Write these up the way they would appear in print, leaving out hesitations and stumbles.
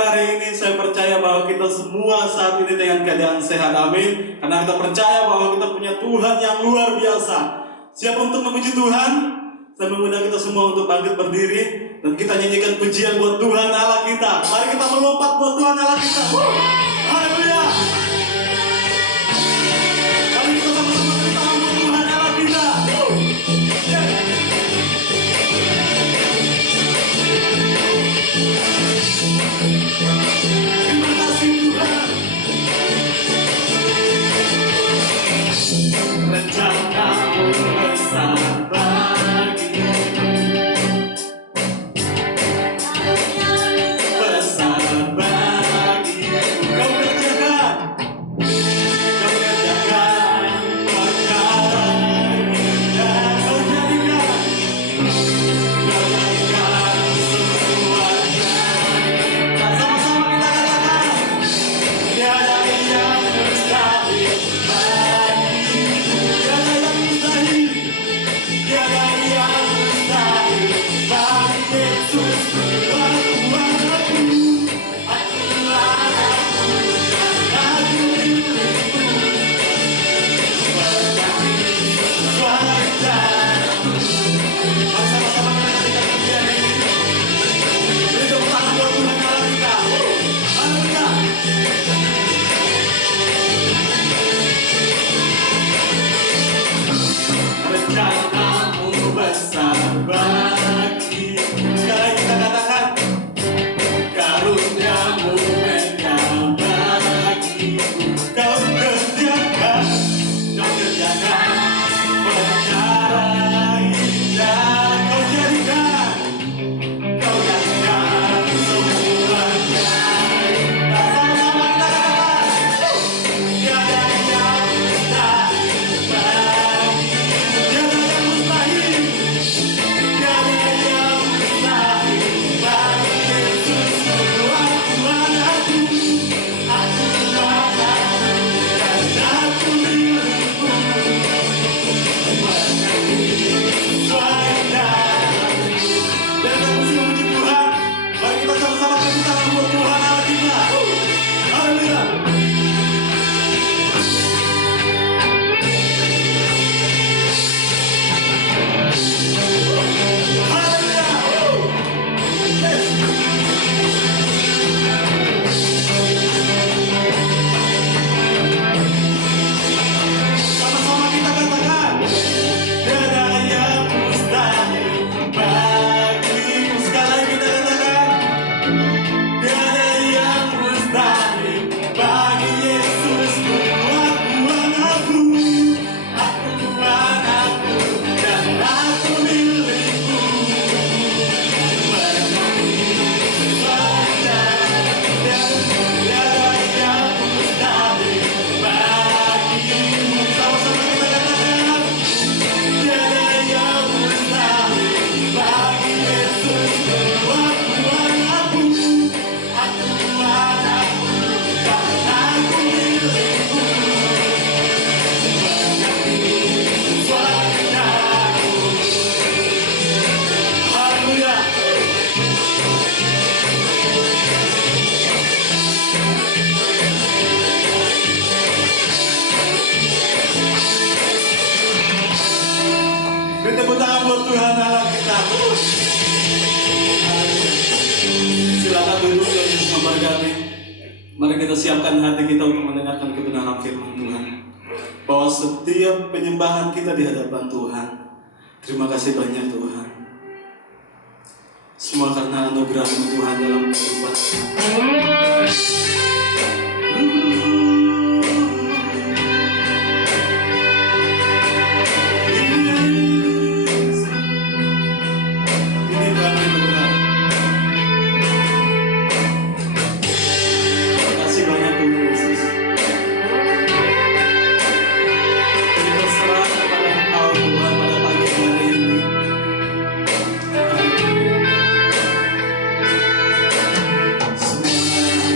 hari ini saya percaya bahwa kita semua saat ini dengan keadaan sehat, amin. Karena kita percaya bahwa kita punya Tuhan yang luar biasa. Siap untuk memuji Tuhan? Saya mengundang kita semua untuk bangkit berdiri dan kita nyanyikan pujian buat Tuhan Allah kita. Mari kita melompat buat Tuhan Allah kita. Haleluya. Mari kita sama-sama beri tangan buat Tuhan Allah kita. Terima kasih Tuhan. Rencanamu besar bagiku, besar bagiku. Kau kerjakan perkara indah. Kau jadikan semuanya. Sama-sama kita katakan, tiada yang mustahil bagiku, tiada yang mustahil, tiada yang mustahil bagi Yesus. Rencanamu besar bagiku. Sekali kita katakan, karuniamu mega bagiku. Kau kerjakan perkara indah. Kau jadikan semuanya indah. Sama-sama kita katakan, tiada yang mustahil bagiku, tiada yang mustahil, tiada yang mustahil bagi Yesus. Tuhan aku, dan aku milikmu. Dan aku memuji Tuhan. Mari kita sama-sama beri tangan buat Tuhan Allah kita. Haleluya. Sama-sama kita katakan, tiada yang mustahil bagiku. Sekali lagi kita katakan, tiada yang mustahil bagi Yesus. Aku anakku, dan aku milikku. Tiada yang mustahil bagimu. Sama-sama kita katakan, tiada yang mustahil bagi Yesus. Aku anakku, dan aku milikku. Haleluya. Beri tepuk tangan buat Tuhan Allah kita. Silakan duduk dan Yesus memberkati. Mari kita siapkan hati kita untuk mendengarkan kebenaran firman Tuhan. Bahwa setiap penyembahan kita di hadapan Tuhan, terima kasih banyak Tuhan. Semua karena anugerah-Mu Tuhan dalam kehidupan. Ini kami benar. Terima kasih banyak Tuhan Yesus. Kami berserah kepada Engkau Tuhan pada pagi hari ini. Semua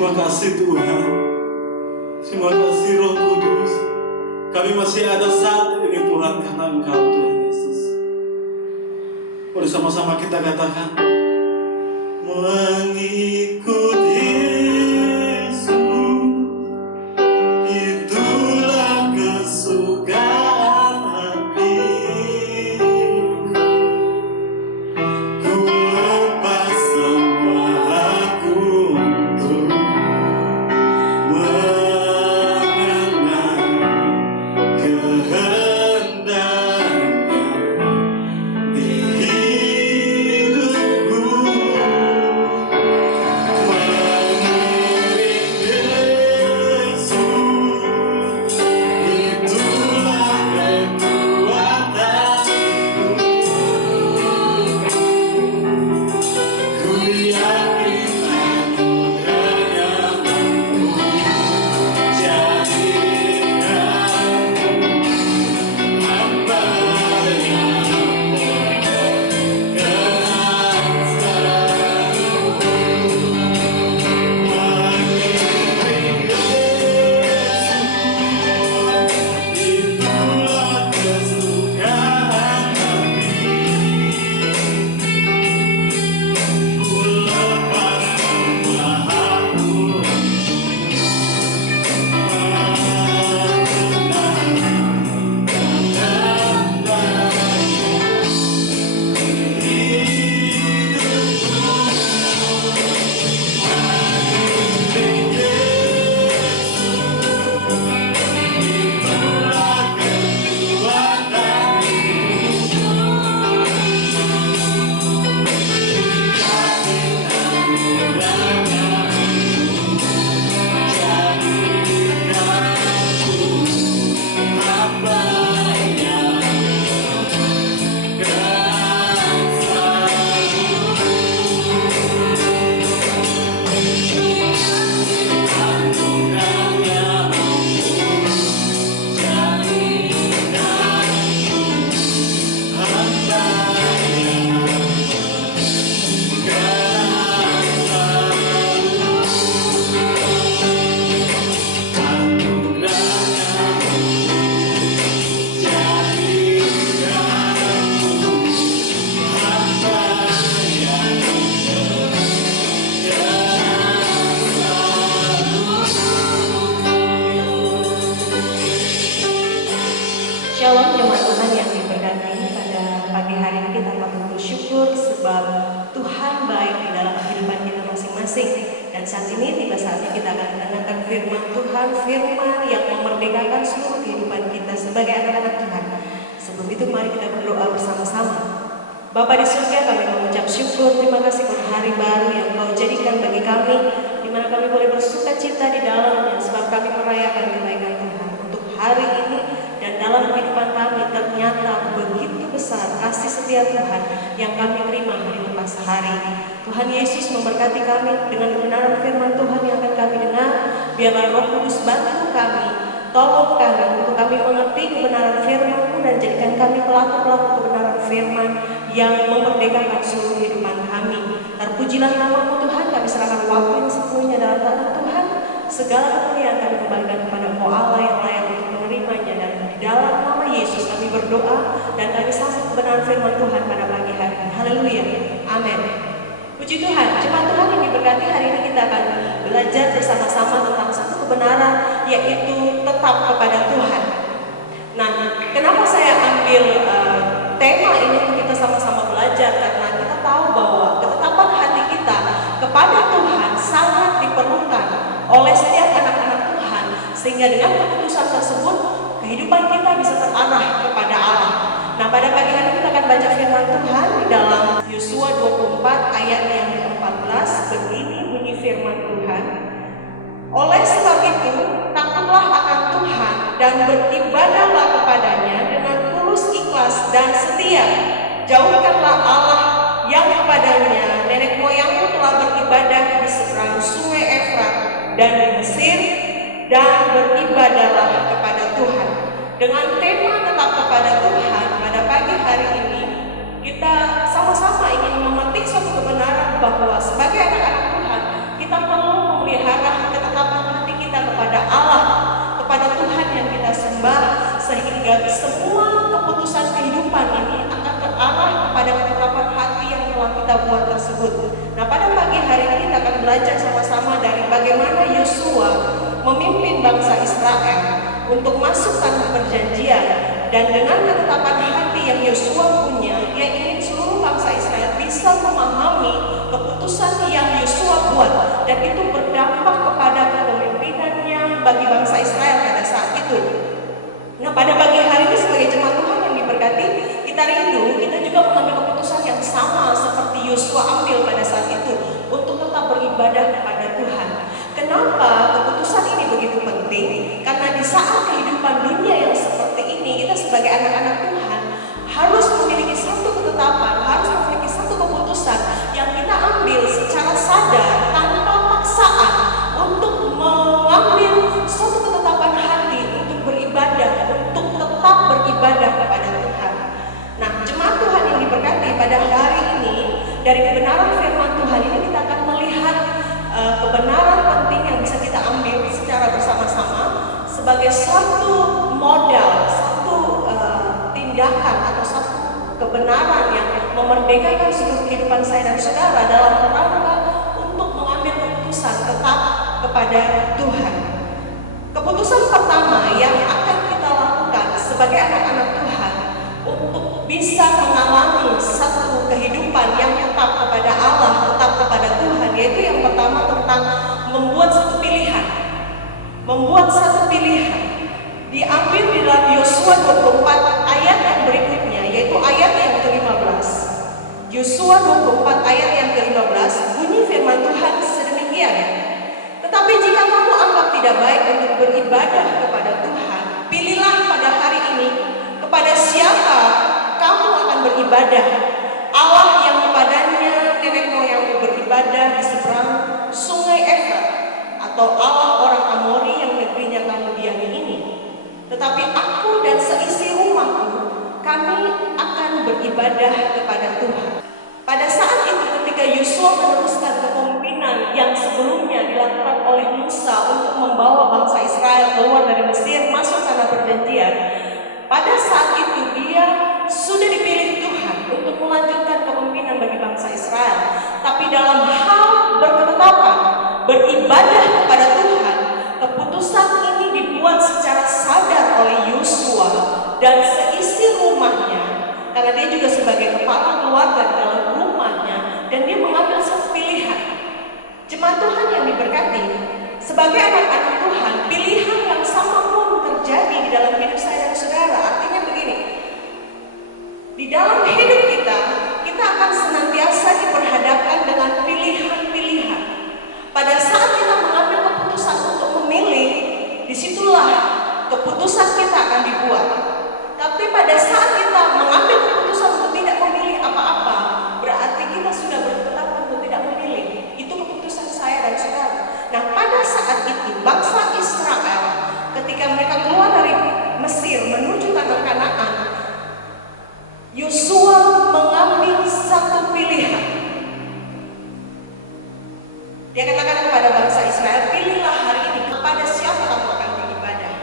Terima kasih Tuhan. Terima kasih Roh Kudus. Kami masih ada saat ini Tuhan karena Engkau Tuhan Yesus. Mari sama-sama kita katakan, mengikut Yesus, itulah kesukaan hatiku. Ku lepas semua aku untuk mengenal kehendaknya di hidupku. Mengiring Yesus, itulah kekuatanku. Ku yakin aku hanya mampu jadikanmu hamba yang berkenan selalu. Mengiring Yesus, itulah kesukaan hati. Ku lepas semua aku Shalom jemaat Tuhan yang diberkati. Pada pagi hari ini kita patut bersyukur sebab Tuhan baik di dalam kehidupan kita masing-masing. Dan saat ini tiba saatnya kita akan mendengarkan firman Tuhan, firman yang memerdekakan seluruh kehidupan kita sebagai anak-anak Tuhan. Sebelum itu mari kita berdoa bersama-sama. Bapa di surga, kami mengucap syukur, terima kasih untuk hari baru yang Kau jadikan bagi kami, di mana kami boleh bersuka cita di dalamnya, sebab kami merayakan kebaikan Tuhan. Untuk hari ini dan dalam kehidupan kami ternyata begitu besar kasih setia Tuhan yang kami terima hari lepas hari. Tuhan Yesus memberkati kami dengan kebenaran firman Tuhan yang akan kami dengar. Biarlah Roh Kudus bantu kami, tolong kami untuk kami mengerti kebenaran firman-Mu dan jadikan kami pelaku-pelaku kebenaran firman yang memerdekakan seluruh kehidupan kami. Terpujilah nama-Mu Tuhan, kami serahkan waktu yang sepenuhnya dalam tangan Tuhan. Segala kemuliaan kami kembalikan kepada Engkau Allah yang layak untuk menerimanya, dan di dalam nama Yesus kami berdoa dan kami sambut kebenaran firman Tuhan pada pagi hari ini. Haleluya, amin. Puji Tuhan, jemaat Tuhan yang diberkati, hari ini kita akan belajar bersama-sama tentang satu kebenaran, yaitu tetap kepada Tuhan. Nah, kenapa saya ambil tema ini untuk kita sama-sama belajar? Karena kita tahu bahwa ketetapan hati kita kepada Tuhan sangat diperlukan oleh setiap anak-anak Tuhan, sehingga dengan keputusan tersebut kehidupan kita bisa terarah kepada Allah. Nah, pada pagi hari kita akan baca firman Tuhan di dalam Yosua 24 ayat yang ke-14. Begini bunyi firman Tuhan: oleh sebab itu, takutlah akan Tuhan dan beribadahlah kepadanya dengan tulus, ikhlas dan setia. Jauhkanlah Allah yang kepadanya nenek moyangmu telah beribadah di seberang sungai Efrat dan di Mesir, dan beribadahlah kepada Tuhan. Dengan tema tetap kepada Tuhan, pada pagi hari ini kita sama-sama ingin memetik suatu kebenaran bahwa sebagai anak-anak Tuhan kita perlu memelihara ketetapan hati kita kepada Allah, kepada Tuhan yang kita sembah, sehingga semua keputusan kehidupan ini akan terarah kepada ketetapan hati yang telah kita buat tersebut. Nah, pada pagi hari ini kita akan belajar sama-sama dari bagaimana Yosua memimpin bangsa Israel untuk masuk tanah perjanjian, dan dengan ketetapan hati yang Yosua punya, dia ingin seluruh bangsa Israel bisa memahami keputusan yang Yosua buat, dan itu berdampak kepada kepemimpinannya bagi bangsa Israel pada saat itu. Nah, pada pagi hari ini sebagai jemaat Tuhan yang diberkati, kita rindu kita juga mengambil keputusan yang sama seperti Yosua ambil pada saat itu untuk tetap beribadah kepada Tuhan. Kenapa keputusan ini begitu penting? Karena di saat kehidupan dunia yang seperti ini, kita sebagai anak-anak Tuhan harus memiliki satu ketetapan, harus memiliki satu keputusan yang kita ambil secara sadar tanpa paksaan untuk mengambil suatu ketetapan hati untuk beribadah, untuk tetap beribadah kepada Tuhan. Nah, jemaat Tuhan yang diberkati, pada hari ini dari kebenaran firman Tuhan ini kita akan melihat kebenaran penting yang bisa kita ambil secara bersama-sama sebagai suatu modal, satu tindakan atau satu kebenaran yang memerdekakan seluruh kehidupan saya dan saudara dalam rangka untuk mengambil keputusan tetap kepada Tuhan. Keputusan pertama yang akan kita lakukan sebagai anak-anak Tuhan untuk bisa mengalami satu kehidupan yang tetap kepada Allah, tetap kepada Tuhan, yaitu yang pertama tentang membuat satu pilihan. Membuat satu pilihan diambil di dalam Yosua 24 ayat yang berikutnya, yaitu ayat yang ke-15. Yosua 24 ayat yang ke-15, bunyi firman Tuhan sedemikian: tetapi jika kamu anggap tidak baik untuk beribadah kepada Tuhan, pilihlah pada hari ini kepada siapa kamu akan beribadah. Allah yang kepadanya nenek moyangmu beribadah di seberang sungai Efrat, atau Allah orang Amori yang negerinya kamu diami ini. Tetapi aku dan seisi rumahku, kami akan beribadah kepada Tuhan. Pada saat itu ketika Yosua meneruskan kepemimpinan yang sebelumnya dilakukan oleh Musa untuk membawa bangsa Israel keluar dari Mesir masuk tanah perjanjian, pada saat itu dia sudah dipilih Tuhan untuk melanjutkan kepemimpinan bagi bangsa Israel. Tapi dalam hal berketetapan, beribadah kepada Tuhan, keputusan ini dibuat secara sadar oleh Yosua dan seisi rumahnya, karena dia juga sebagai kepala keluarga di dalam rumahnya, dan dia mengambil satu pilihan. Jemaat Tuhan yang diberkati, sebagai anak-anak Tuhan, pilihan yang sama pun terjadi di dalam hidup saya dan saudara. Artinya begini, di dalam hidup kita, kita akan senantiasa diperhadapkan dengan pilihan-pilihan. Pada saat kita mengambil keputusan untuk memilih, disitulah keputusan kita akan dibuat. Tapi pada saat kita mengambil keputusan untuk tidak memilih apa-apa, berarti kita sudah bertetap untuk tidak memilih. Itu keputusan saya dan saudara. Nah, pada saat itu bangsa Israel ketika mereka keluar dari Mesir menuju tanah Kanaan, Yosua mengambil satu pilihan. Dia katakan kepada bangsa Israel, pilihlah hari ini kepada siapa kamu akan beribadah.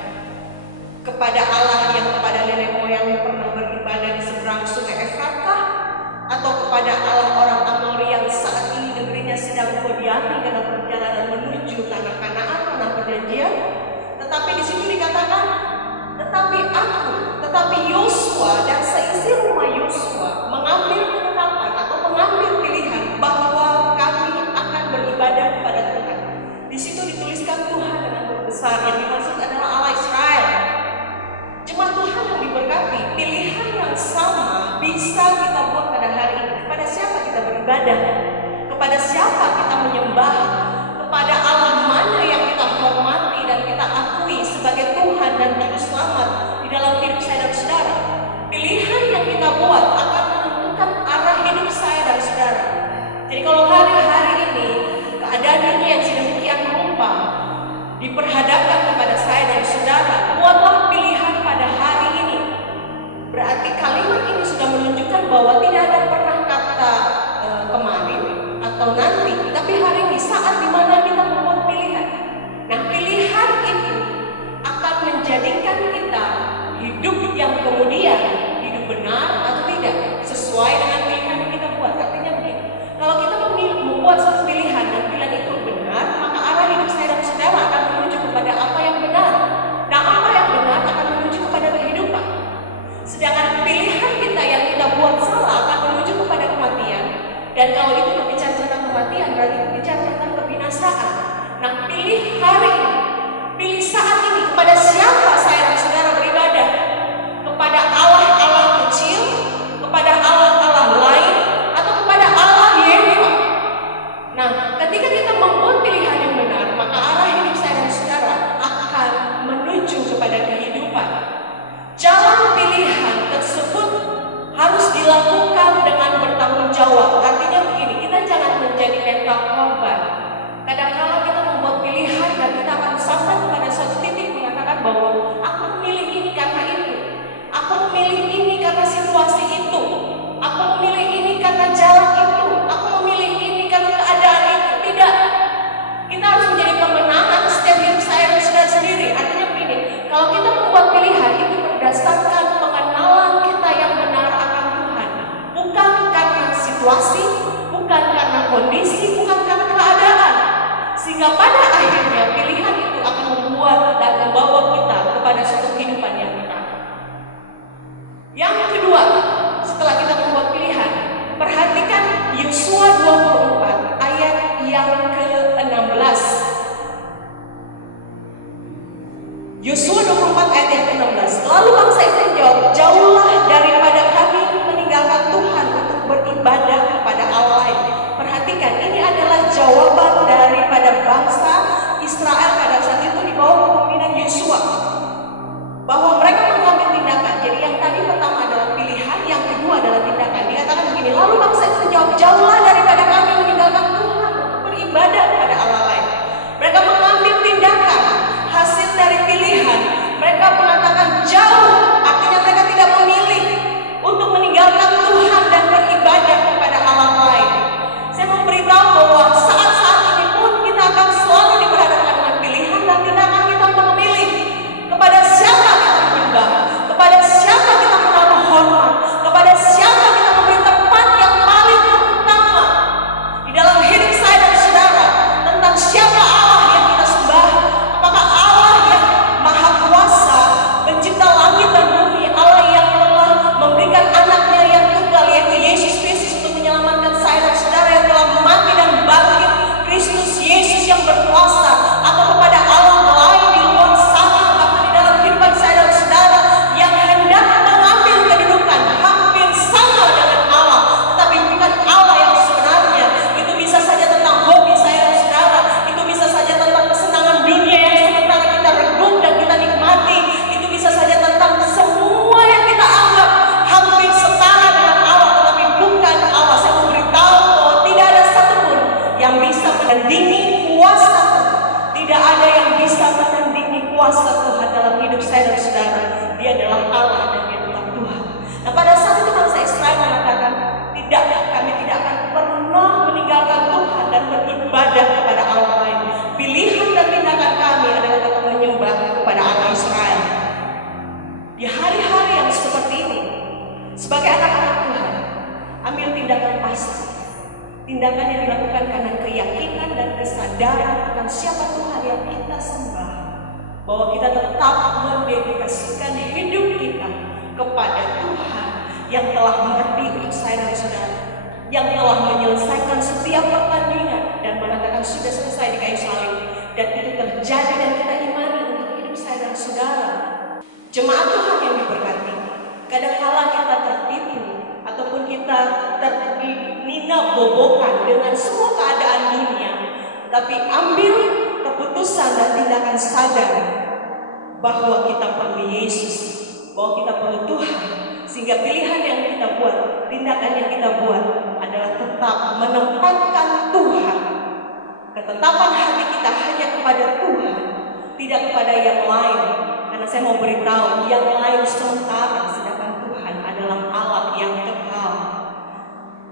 Kepada Allah yang kepada nenek moyang pernah beribadah di seberang sungai Efratkah, atau kepada Allah orang Amori yang saat ini negerinya sedang kau diami dalam perjalanan menuju tanah Kanaan, tanah perjanjian. Tetapi di sini dikatakan, tetapi Yosua dan seisi rumah Yosua mengambil ketetapan atau mengambil pilihan bahwa kami akan beribadah kepada Tuhan. Di situ dituliskan Tuhan dengan huruf besar, yang dimaksud adalah Allah Israel. Jemaat Tuhan yang diberkati, pilihan yang sama bisa kita buat pada hari ini. Kepada siapa kita beribadah? Kepada siapa kita menyembah? Kepada Allah mana yang kita hormati dan kita akui sebagai Tuhan dan Juru Selamat di dalam hidup saya dan saudara? Pilihan yang kita buat akan menentukan arah hidup saya dan saudara. Jadi kalau hari-hari ini keadaan dunia yang sedemikian rupa diperhadapkan kepada saya dan saudara, buatlah pilihan pada hari ini. Berarti kalimat ini sudah menunjukkan bahwa tidak ada pernah kata kemarin atau nanti, tapi hari ini saat dimana kita membuat pilihan menjadikan kita hidup yang kemudian hidup benar atau tidak sesuai dengan pilihan yang kita buat. Artinya begini, kalau kita membuat suatu pilihan dan pilihan itu benar, maka arah hidup saya dan saudara akan menuju kepada apa yang benar, dan apa yang benar akan menuju kepada kehidupan. Sedangkan pilihan kita yang kita buat salah akan menuju kepada kematian. Dan kalau itu berbicara tentang kematian, berarti berbicara tentang kebinasaan. Nah, pilih hari ini, pilih saat ini kepada siapa saya dan saudara beribadah. Kepada Allah-Allah kecil, kepada Allah-Allah lain, atau kepada Allah Yehova. Nah, ketika kita membuat pilihan yang benar, maka arah hidup saya dan saudara akan menuju kepada kehidupan. Jalan pilihan tersebut harus dilakukan dengan bertanggung jawab. Artinya begini, kita jangan menjadi mental korban. Kadang-kadang kita membuat pilihan dan kita akan sampai kepada suatu titik mengatakan bahwa aku memilih ini karena itu, aku memilih ini karena situasi itu, aku memilih ini karena jalan itu, aku memilih ini karena keadaan itu. Tidak, kita harus menjadi pemenangan setiap hidup saya dan saudara sendiri. Artinya begini, kalau kita membuat pilihan itu berdasarkan pengenalan kita yang benar akan Tuhan, bukan karena situasi, bukan karena kondisi, bukan karena keadaan. Sehingga pada akhirnya pilihan itu akan membuat dan membawa kita kepada suatu kehidupan yang benar. Yang kedua, setelah kita membuat pilihan, perhatikan Yosua 24 ayat yang ke-16. Yosua 24 ayat yang ke-16. Lalu bangsa itu menjawab, jauhlah daripada kami meninggalkan Tuhan untuk beribadah kepada Allah lain. Perhatikan, ini adalah jawaban daripada bangsa Israel pada saat itu di bawah kepemimpinan Yosua, bahwa mereka mengambil tindakan. Jadi yang tadi pertama adalah pilihan, yang kedua adalah tindakan. Dikatakan begini, lalu bangsa itu menjawab, jauhlah daripada kami meninggalkan Tuhan untuk beribadah kepada Allah lain. Mereka mengambil tindakan hasil dari pilihan. Mereka mengatakan jauh, artinya mereka tidak memilih untuk meninggalkan Tuhan dan beribadah kepada Allah lain. Saya mau beritahu bahwa saat-saat ini pun kita akan selalu diperhadapkan dengan pilihan dan tindakan kita untuk memilih kepada siapa kita menyembah, kepada siapa kita menaruh hormat, kepada siapa kita memberi tempat yang paling utama di dalam hidup saya dan saudara. Tentang siapa Allah yang kita sembah, apakah Allah yang maha kuasa, pencipta langit dan bumi, Allah yang telah memberikan anaknya yang tunggal yaitu Yesus Kristus untuk menyelamatkan saya dan saudara yang telah mati dan bangkit, Kristus Yesus yang berkuasa, atau kepada Allah lain di luar sana atau di dalam kehidupan saya dan saudara yang hendak mengambil kedudukan hampir sama dengan Allah, tetapi bukan Allah yang sebenarnya. Itu bisa saja tentang hobi saya dan saudara, itu bisa saja tentang kesenangan dunia yang sementara kita redup dan kita nikmati, itu bisa saja tentang semua yang kita anggap hampir setara dengan Allah, tetapi bukan Allah. Saya memberitahu bahwa tidak ada satupun yang bisa menandingi kuasa Tuhan. Tidak ada yang bisa menandingi kuasa Tuhan dalam hidup saya dan saudara. Dia adalah Allah dan dia adalah Tuhan. Nah, pada saat itu bangsa Israel mengatakan, tidak, kami tidak akan pernah meninggalkan Tuhan dan beribadah kepada Allah lain. Pilihan dan tindakan kami adalah tetap menyembah kepada Allah Israel. Di hari-hari yang seperti ini, sebagai anak-anak Tuhan, ambil tindakan pasti. Tindakan yang dilakukan karena keyakinan dan kesadaran akan siapa Tuhan yang kita sembah, bahwa kita tetap mendedikasikan hidup kita kepada Tuhan yang telah mati untuk saya dan saudara, yang telah menyelesaikan setiap pertandingan dan mengatakan sudah selesai di kayu salib. Dan itu terjadi dan kita imani untuk hidup saya dan saudara. Jemaat Tuhan yang diberkati, kadang-kala kita tertipu ataupun kita ternina bobokan dengan semua keadaan dunia, tapi ambil keputusan dan tindakan sadar bahwa kita perlu Yesus, bahwa kita perlu Tuhan, sehingga pilihan yang kita buat, tindakan yang kita buat adalah tetap menempatkan Tuhan. Ketetapan hati kita hanya kepada Tuhan, tidak kepada yang lain. Karena saya mau beritahu, yang lain sementara, sedangkan Tuhan adalah Allah yang kekal.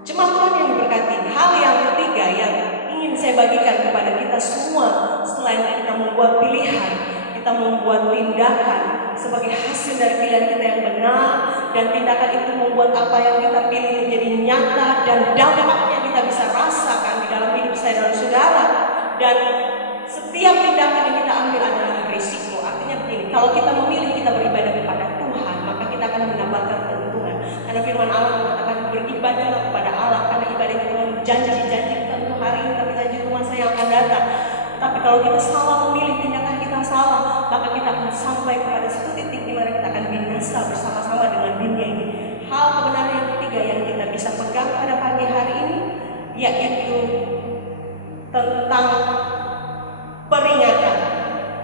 Jemaat Tuhan yang diberkati, hal yang ketiga yang ingin saya bagikan kepada kita semua, selain kita membuat pilihan, kita kita membuat tindakan sebagai hasil dari pilihan kita yang benar, dan tindakan itu membuat apa yang kita pilih menjadi nyata dan dampaknya kita bisa rasakan di dalam hidup saya dan saudara. Dan setiap tindakan yang kita ambil adalah risiko. Artinya begini, kalau kita memilih kita beribadah kepada Tuhan, maka kita akan mendapatkan keuntungan. Karena firman Allah mengatakan beribadahlah kepada Allah, karena ibadah itu janji-janji kita untuk hari ini, tapi janji untuk masa yang akan datang. Tapi kalau kita salah memilih, tindakan kita salah, maka kita akan sampai kepada satu titik di mana kita akan binasa bersama-sama dengan dunia ini. Hal kebenaran yang ketiga yang kita bisa pegang pada pagi hari ini, yaitu tentang peringatan.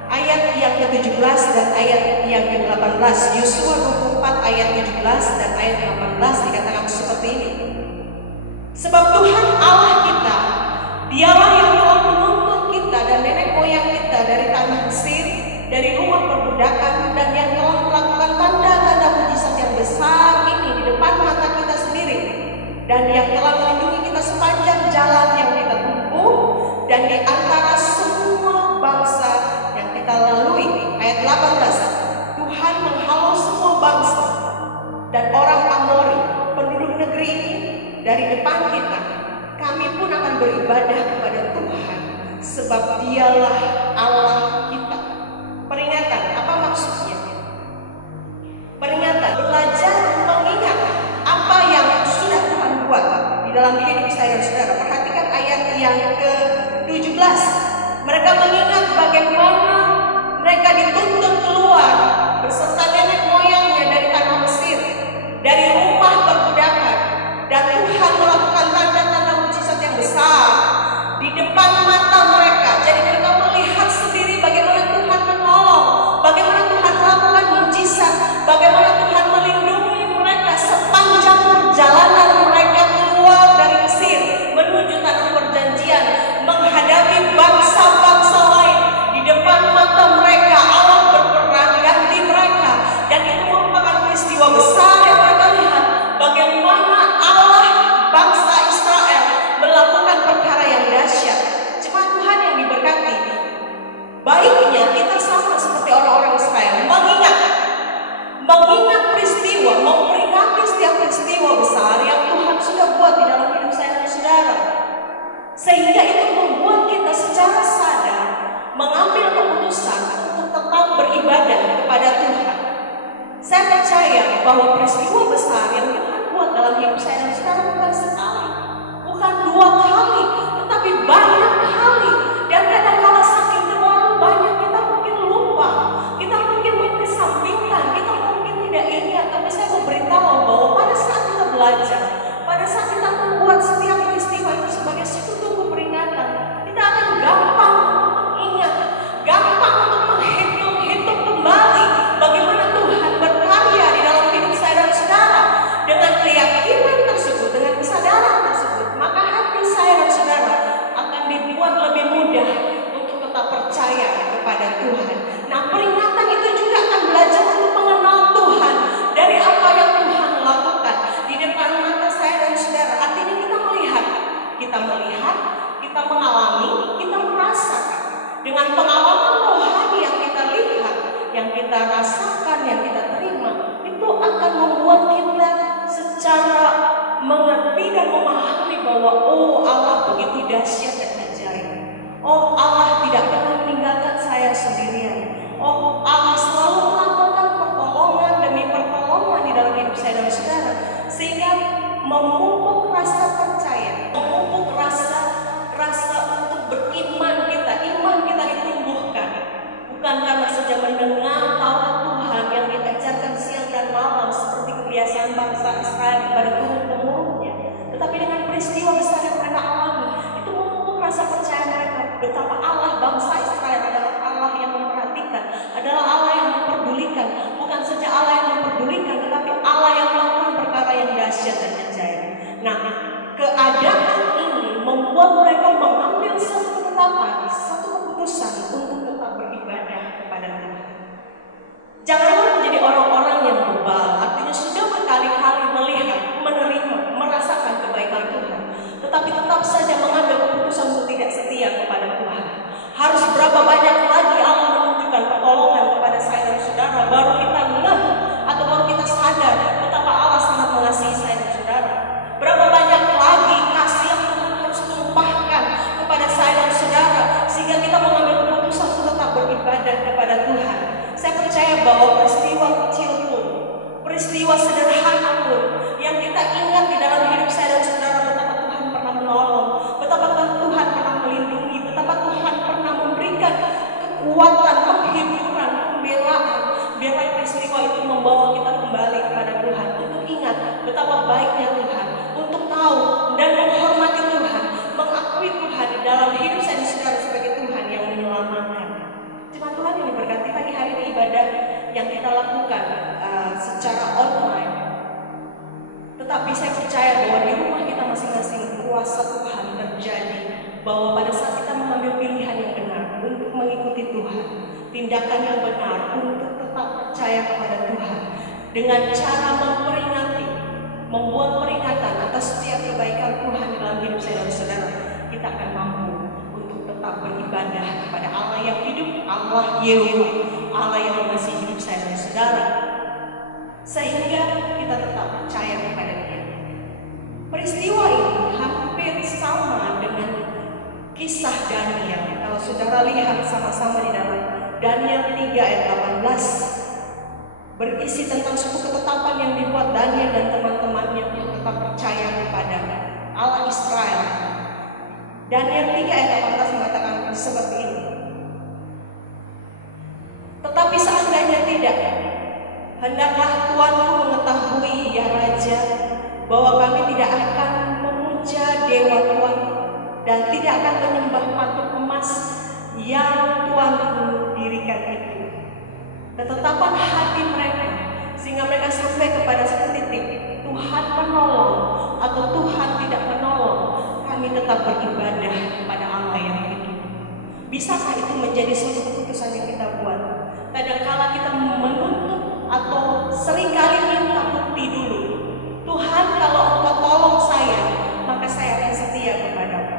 Ayat yang ke-17 dan ayat yang ke-18, Yosua 24 ayat 17 dan ayat 18 dikatakan seperti ini. Sebab Tuhan Allah kita, Dialah yang telah menuntun kita dan nenek moyang kita dari tanah Mesir, dari rumah perbudakan, dan yang telah melakukan tanda-tanda mujizat yang besar ini di depan mata kita sendiri, dan yang telah melindungi kita sepanjang jalan yang kita tempuh dan di antara semua bangsa yang kita lalui. Ayat 18, Tuhan menghalau semua bangsa dan orang Amori, penduduk negeri ini, dari depan kita. Kami pun akan beribadah kepada Tuhan, sebab Dialah Allah kita. Peringatan, apa maksudnya? Peringatan, belajar mengingat apa yang sudah Tuhan buat di dalam hidup saya dan saudara. Perhatikan ayat yang ke-17. Mereka mengingat bagaimana mereka dituntun keluar beserta nenek moyangnya dari tanah Mesir, dari rumah perbudakan, dan Tuhan melakukan tanda-tanda mujizat yang besar di depan mata mereka. Jadi mereka melihat sendiri bagaimana Tuhan menolong, bagaimana Tuhan melakukan mujizat, bagaimana Tuhan melindungi mereka sepanjang perjalanan mereka keluar dari Mesir menuju tanah perjanjian, menghadapi bangsa-bangsa lain. Di depan mata mereka Allah berperan ganti mereka, dan itu merupakan peristiwa besar yang mereka lihat, bagaimana Allah bangsa Israel melakukan perkara yang dahsyat. Jemaat Tuhan yang diberkati, baiknya kita sama seperti orang-orang Israel, mengingat peristiwa, memperingati setiap peristiwa besar yang Tuhan sudah buat di dalam hidup saya dan saudara, sehingga itu membuat kita secara sadar mengambil keputusan untuk tetap beribadah kepada Tuhan. Saya percaya bahwa peristiwa besar yang Tuhan buat dalam hidup saya dan saudara bukan sekali, bukan dua kali, tetapi banyak kali. Dan kadang-kala saking terlalu banyak kita mungkin lupa, kita mungkin mengesampingkan, kita mungkin tidak ingat. Tapi saya mau beritahu bahwa pada saat kita belajar, pada saat kita membuat setiap peristiwa itu sebagai sekutu peringatan, kita akan gampang untuk mengingat, gampang untuk menghitung kembali bagaimana Tuhan berkarya di dalam hidup saya dan saudara. Dengan keyakinan tersebut, dengan kesadaran tersebut, maka hati saya dan saudara akan dibuat lebih mudah untuk tetap percaya kepada Tuhan. Nah, peringatan itu juga akan belajar untuk mengenal Tuhan dari apa yang Tuhan lakukan di depan mata saya dan saudara. Artinya kita melihat, kita mengalami, kita merasakan. Dengan pengalaman rohani yang kita lihat, yang kita rasakan, yang kita terima, itu akan membuat kita secara mengerti dan memahami bahwa oh, Allah begitu dahsyat dan ajaib. Oh, Allah tidak pernah meninggalkan saya sendirian. Oh, Allah selalu melakukan pertolongan demi pertolongan di dalam hidup saya dan saudara, sehingga memupuk rasa percaya, memupuk rasa untuk beriman kita. Iman kita ditumbuhkan bukan karena saja mendengar Taurat Tuhan yang diajarkan siang dan malam seperti kebiasaan bangsa Israel kepada turun-temurunnya, tetapi dengan peristiwa besar yang mereka alami, itu memupuk rasa percaya mereka betapa Allah bangsa Israel adalah Allah yang memperhatikan, adalah Allah yang memperdulikan. Bukan saja Allah yang memperdulikan, tetapi Allah yang melakukan perkara yang dahsyat dan ajaib. Nah, keadaan ini membuat mereka mengambil satu ketetapan, satu keputusan untuk tetap beribadah kepada Tuhan. Janganlah menjadi orang-orang yang bebal, artinya sudah berkali-kali melihat, menerima, merasakan kebaikan Tuhan, tetapi tetap saja mengambil keputusan untuk tidak setia kepada Tuhan. Harus berapa banyak lagi Allah menunjukkan pertolongan baru kita ngeh atau baru kita sadar betapa Allah sangat mengasihi saya dan saudara. Berapa banyak lagi kasih yang Tuhan harus tumpahkan kepada saya dan saudara sehingga kita mengambil keputusan untuk tetap beribadah kepada Tuhan. Saya percaya bahwa peristiwa kecil pun, peristiwa sederhana pun yang kita ingat di dalam hidup saya dan saudara, betapa Tuhan pernah menolong, betapa Tuhan pernah melindungi, betapa Tuhan pernah memberikan kekuatan, penghiburan, pembelaan. Biarlah peristiwa itu membawa kita kembali kepada Tuhan untuk ingat betapa baiknya Tuhan, untuk tahu dan menghormati Tuhan, mengakui Tuhan di dalam hidup saya dan saudara sebagai Tuhan yang menyelamatkan. Jemaat Tuhan yang diberkati, pagi hari ini ibadah yang kita lakukan secara online. Tetapi saya percaya bahwa di rumah kita masing-masing kuasa Tuhan terjadi, bahwa pada saat kita mengambil pilihan yang benar untuk mengikuti Tuhan, tindakan yang benar untuk tetap percaya kepada Tuhan, dengan cara memperingati, membuat peringatan atas setiap kebaikan Tuhan dalam hidup saya dan saudara, kita akan mampu untuk tetap beribadah kepada Allah yang hidup, Allah Yehova, Allah yang mengasihi hidup saya dan saudara, sehingga kita tetap percaya kepada Dia. Peristiwa ini hampir sama dengan kisah Daniel. Kalau saudara lihat sama-sama di dalam Daniel 3 ayat 18, berisi tentang suatu ketetapan yang dibuat Daniel dan teman-temannya untuk tetap percaya kepada Allah Israel. Daniel 3 ayat 18 mengatakan seperti ini. Tetapi seandainya tidak, hendaklah tuanku mengetahui, ya Raja, bahwa kami tidak akan memuja dewa Tuhan dan tidak akan menyembah patung emas yang Tuanku dirikan itu. Ketetapan hati mereka sehingga mereka sampai kepada satu titik, Tuhan menolong atau Tuhan tidak menolong, kami tetap beribadah kepada Allah yang hidup. Bisakah itu menjadi suatu keputusan yang kita buat? Kadang-kala kita menuntut atau seringkali minta bukti dulu. Tuhan, kalau Engkau tolong saya, maka saya akan setia kepadamu.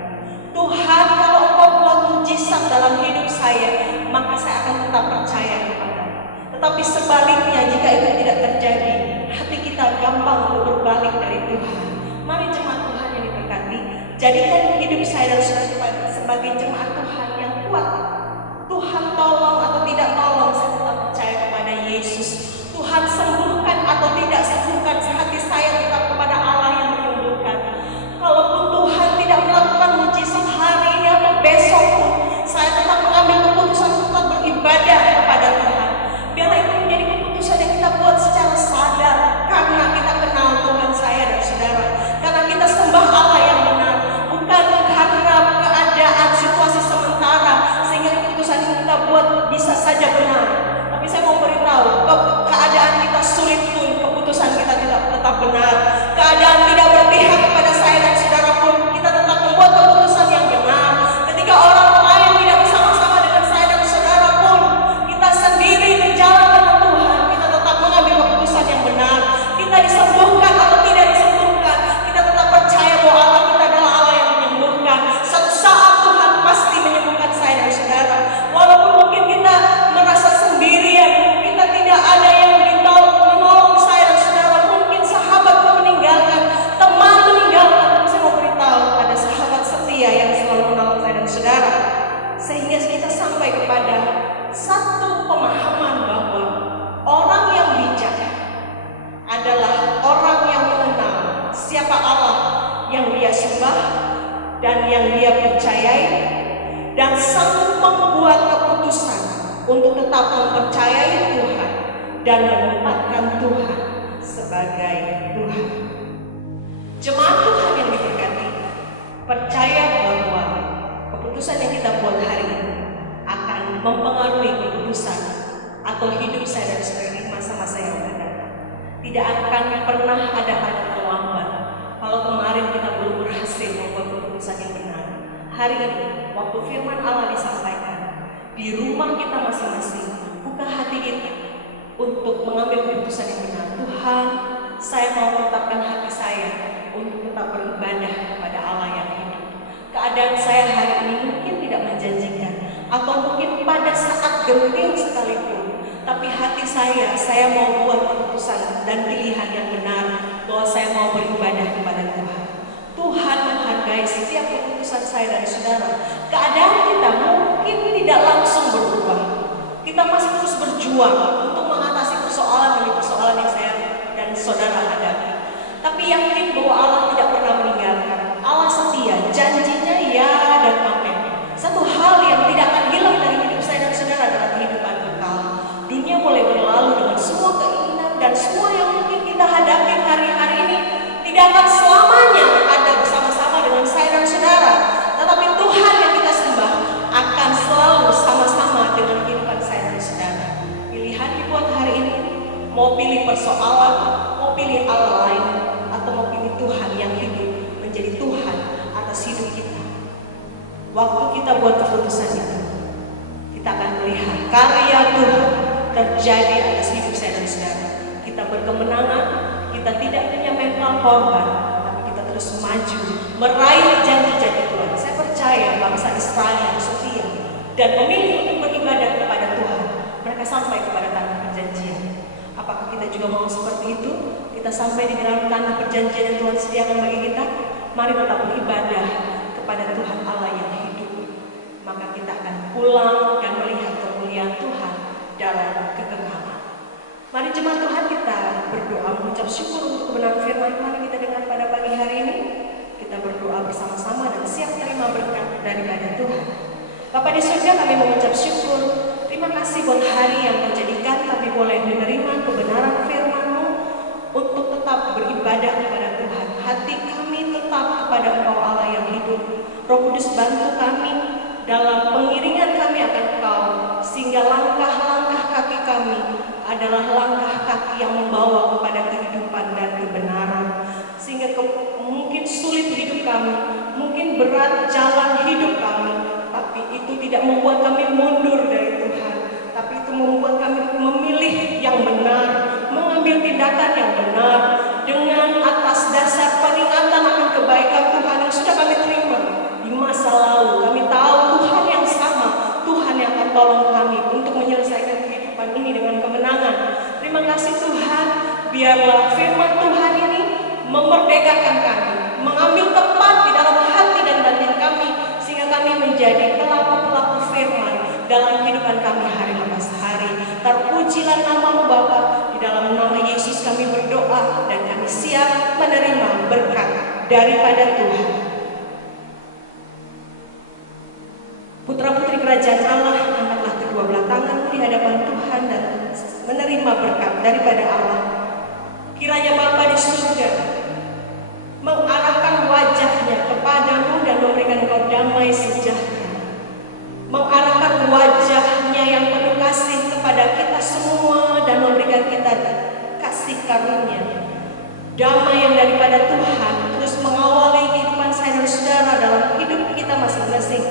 Tuhan, kalau Engkau buat mujizat dalam hidup saya, maka saya akan tetap percaya kepadamu. Tetapi sebaliknya, jika itu tidak terjadi, hati kita gampang untuk berbalik dari Tuhan. Mari jemaat Tuhan yang diberkati, jadikan hidup saya dan saudara sebagai jemaat Tuhan yang kuat. Tuhan tolong atau tidak tolong, saya tetap percaya kepada Yesus. Tuhan sembuhkan atau tidak sembuhkan, hati saya tetap kepada Allah yang menyembuhkan. Kalaupun Tuhan tidak melakukan mujizat hari ini atau besok pun, saya tetap mengambil keputusan tetap beribadah kepada Tuhan. Biarlah itu menjadi keputusan yang kita buat secara sadar, karena kita kenal Tuhan saya dan saudara, karena kita sembah Allah yang benar, bukan karena keadaan situasi sementara sehingga keputusan yang kita buat bisa saja benar. Tapi saya mau beritahu, keadaan kita sulit pun keputusan kita tetap benar. Keadaan tidak berpihak kepada saya dan saudara pun, kita tetap membuat keputusan yang benar. Ketika orang lain tidak bersama-sama dengan saya dan saudara pun, kita sendiri berjalan dengan Tuhan, kita tetap mengambil keputusan yang benar. Kita disembuhkan atau tidak disembuhkan, kita tetap percaya bahwa Allah kita adalah Allah yang menyembuhkan. Suatu saat Tuhan pasti menyembuhkan saya dan saudara. Walaupun mungkin kita merasa sendirian, kita tidak ada yang menolong saya dan saudara, mungkin sahabat meninggalkan, teman meninggalkan, tapi saya mau beritahu ada sahabat setia yang selalu menolong saya dan saudara, sehingga kita sampai kepada satu pemahaman bahwa orang yang bijak adalah orang yang mengenal siapa Allah yang dia sembah dan yang dia percayai, dan sanggup membuat keputusan untuk tetap mempercayai Tuhan dan menempatkan Tuhan sebagai Tuhan. Jemaat Tuhan yang diberkati, percaya bahwa keputusan yang kita buat hari ini akan mempengaruhi keputusan atau hidup saya dan saudara di masa-masa yang akan datang. Tidak akan pernah ada kata terlambat. Kalau kemarin kita belum berhasil membuat keputusan yang benar, hari ini waktu firman Allah disampaikan, di rumah kita masing-masing, buka hati kita untuk mengambil keputusan yang benar. Tuhan, saya mau tetapkan hati saya untuk tetap beribadah kepada Allah yang hidup. Keadaan saya hari ini mungkin tidak menjanjikan, atau mungkin pada saat genting sekalipun, Tapi hati saya mau buat keputusan dan pilihan yang benar bahwa saya mau beribadah kepada Tuhan. Tuhan menghargai setiap keputusan saya dan saudara. Keadaan kita mungkin tidak langsung berubah. Kita masih terus berjuang untuk mengatasi persoalan demi persoalan yang saya dan saudara hadapi. Tapi yakin bahwa Allah tidak pernah meninggalkan. Allah setia, janjinya ya dan amin. Satu hal yang tidak akan hilang dari hidup saya dan saudara adalah kehidupan kekal. Dunia boleh berlalu dengan semua keinginan dan semua yang mungkin kita hadapi hari-hari ini tidak akan selamanya ada bersama-sama dengan saya dan saudara. Tetapi Tuhan yang kita sembah akan selalu sama-sama dengan kehidupan saya dan saudara. Pilihan dibuat hari ini, mau pilih persoalan, mau pilih Allah lain, atau mau pilih Tuhan yang hidup menjadi Tuhan atas hidup kita. Waktu kita buat keputusan itu, kita akan melihat karya Tuhan terjadi atas hidup saya dan saudara. Kita berkemenangan, kita tidak punya mental korban, tapi kita terus maju meraih janji-janji Tuhan. Saya percaya bangsa Israel yang setia dan memilih untuk beribadah kepada Tuhan, mereka sampai kepada tanah perjanjian. Apakah kita juga mau seperti itu? Kita sampai di dalam tanah perjanjian yang Tuhan sediakan bagi kita. Mari tetap beribadah kepada Tuhan Allah yang hidup. Maka kita akan pulang dan melihat kemuliaan Tuhan dalam kekekalan. Mari jemaat Tuhan kita berdoa mengucap syukur untuk kebenaran firman Tuhan yang kita dengar pada pagi hari ini. Kita berdoa bersama-sama dan siap terima berkat daripada Tuhan. Bapa di surga, kami mengucap syukur. Terima kasih buat hari yang menjadikan kami boleh menerima kebenaran firman-Mu untuk tetap beribadah kepada Tuhan. Hati kami tetap kepada Engkau Allah yang hidup. Roh Kudus bantu kami dalam pengiringan kami akan Engkau, sehingga langkah-langkah kaki kami adalah langkah kaki yang membawa kepada kehidupan dan kebenaran. Sehingga mungkin sulit hidup kami, mungkin berat jalan hidup kami, tapi itu tidak membuat kami mundur dari Tuhan. Tapi itu membuat kami memilih yang benar, mengambil tindakan yang benar dengan atas dasar peringatan akan kebaikan Tuhan yang sudah kami terima di masa lalu. Kami tahu Tuhan yang sama, Tuhan yang akan tolong kami untuk menyelesaikan kehidupan ini dengan kemenangan. Terima kasih Tuhan, biarlah firman Tuhan ini memerdekakan kami, mengambil tempat di dalam hati dan batin kami, sehingga kami menjadi pelaku-pelaku firman dalam kehidupan kami hari lepas hari. Terpujilah nama-Mu Bapa, di dalam nama Yesus kami berdoa dan kami siap menerima berkat daripada Tuhan. Putra-putri kerajaan Allah, angkatlah kedua belah tanganmu di hadapan Tuhan dan menerima berkat daripada Allah. Kiranya Bapa di surga mengarahkan wajahnya kepadamu dan memberikan engkau damai sejahtera, mengarahkan wajahnya yang penuh kasih kepada kita semua dan memberikan kita kasih karunia, damai yang daripada Tuhan terus mengawali kehidupan saya dan saudara dalam hidup kita masing-masing,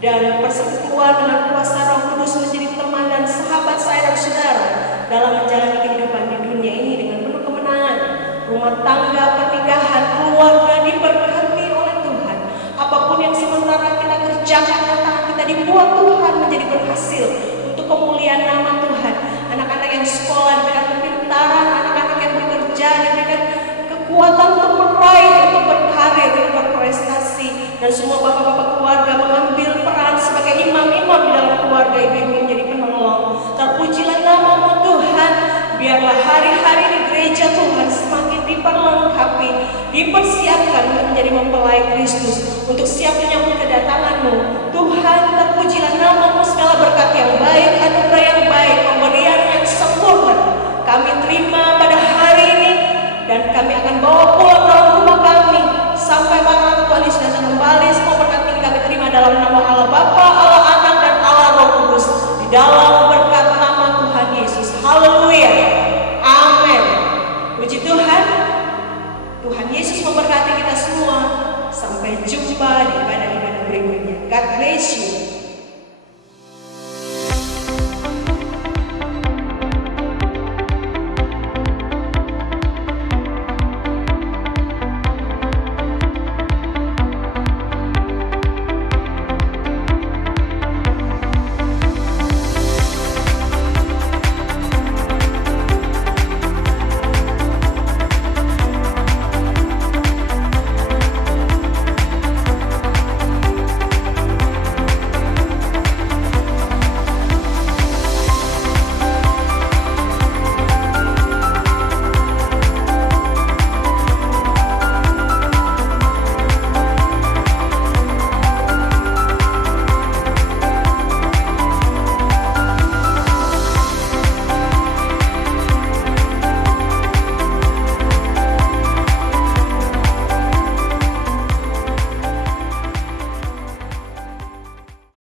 dan persekutuan dengan kuasa Roh Kudus menjadi teman dan sahabat saya dan saudara dalam menjalani kehidupan di dunia ini dengan penuh kemenangan. Rumah tangga, pernikahan, keluarga diberkati oleh Tuhan. Apapun yang sementara kita kerjakan, tangan kita dibuat Tuhan menjadi berhasil untuk kemuliaan nama Tuhan. Anak-anak yang sekolah diberikan kepintaran, anak-anak yang bekerja diberikan kekuatan untuk meraih, untuk berkarir, untuk berprestasi. Dan semua bapak-bapak keluarga mengambil peran sebagai imam-imam di dalam keluarga, ibu-ibu menjadi penolong. Terpujilah nama-Mu Tuhan. Biarlah hari-hari di gereja Tuhan semakin diperlengkapi, dipersiapkan untuk menjadi mempelai Kristus, untuk siap menyambut kedatangan-Mu. Tuhan, terpujilah nama-Mu, segala berkat yang baik, anugerah yang baik, pemberian yang sempurna kami terima pada hari ini, dan kami akan bawa pulang dalam rumah kami sampai malam Tuhan Yesus datang kembali. Semua berkat ini kami terima dalam nama Allah Bapa, Allah Anak, dan Allah Roh Kudus, di dalam berkat nama Tuhan Yesus. Haleluya, amin. Puji Tuhan. Tuhan Yesus memberkati kita semua. Sampai jumpa di ibadah-ibadah berikutnya. God bless you.